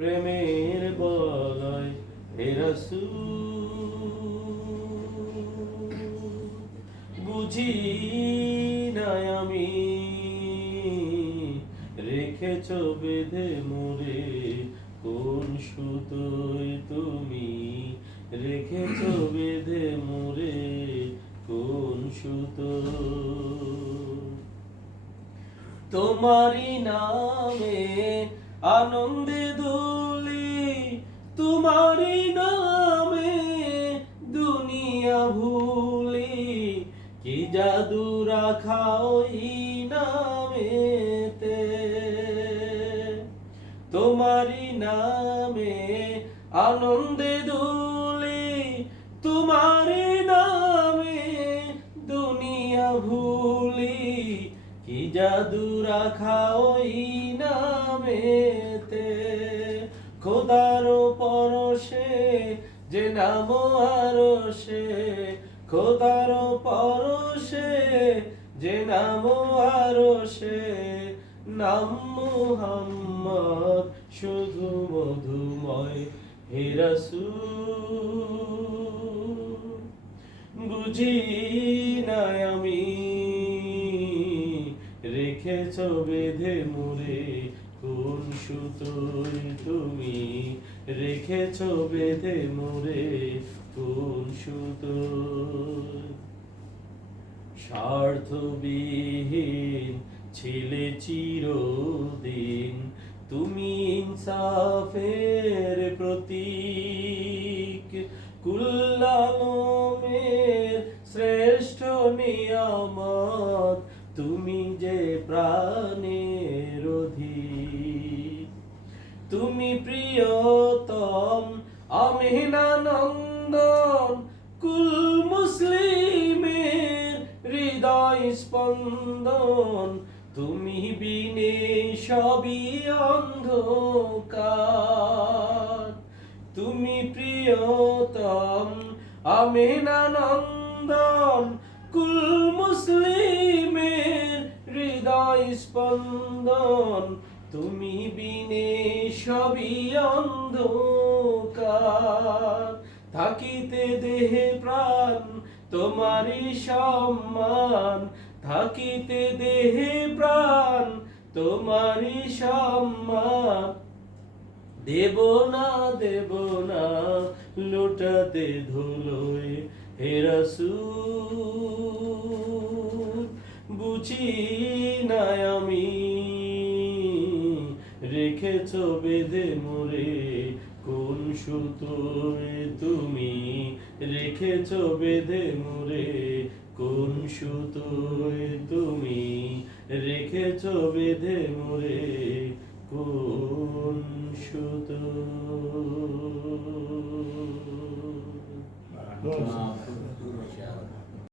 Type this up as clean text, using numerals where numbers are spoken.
প্রেমের বলয় হে রাসূল, বুঝি নাই আমি রেখেছ বেঁধে মোরে কোন সুতোয় তুমি রেখেছ বেঁধে মোরে কোন সুতো। তোমারি নামে আনন্দে দুলি, তোমারি নামে দুনিয়া ভুলি, কি জাদু রাখা ওই নামেতে। তোমারি নামে আনন্দে দুলি, তোমারি নামে দুনিয়া ভুলি, কি জাদু রাখা ওই নামেতে। খোদার পরশে যে নাম আরশে, খোদার পরশে যে নাম আরশে, নাম মুহাম্মদ শুধু মধুময় হে রাসূল, বুঝি নাই আমি রেখেছ বেঁধে মোরে কোন সুতোয় তুমি রেখেছ বেঁধে মোরে কোন সুতোয়। স্বার্থবিহীন ছিলে চিরদিন তুমি, ইনসাফের প্রতীক, কুল আলমের শ্রেষ্ঠ নিয়ামত, তুমি যে প্রাণের অধিক। তুমি প্রিয়তম আমিনানন্দন, কুল মুসলিমের হৃদয় স্পন্দন, তুমি বিনে সবই অন্ধকার। তুমি প্রিয়তম আমিনানন্দন, কুল মুসলিমের হৃদয় স্পন্দন, তুমি বিনে সবই অন্ধকার। থাকিতে দেহে প্রাণ তোমারি সম্মান, থাকিতে দেহে প্রাণ তোমারি সম্মান, দেব না লুটাতে ধুলোয় হে রাসূল, বুঝি নাই আমি রেখেছ বেঁধে মোরে কোন সুতোয় তুমি রেখেছ বেঁধে মোরে কোন সুতোয় তুমি রেখেছ বেঁধে মোরে কোন সুতো।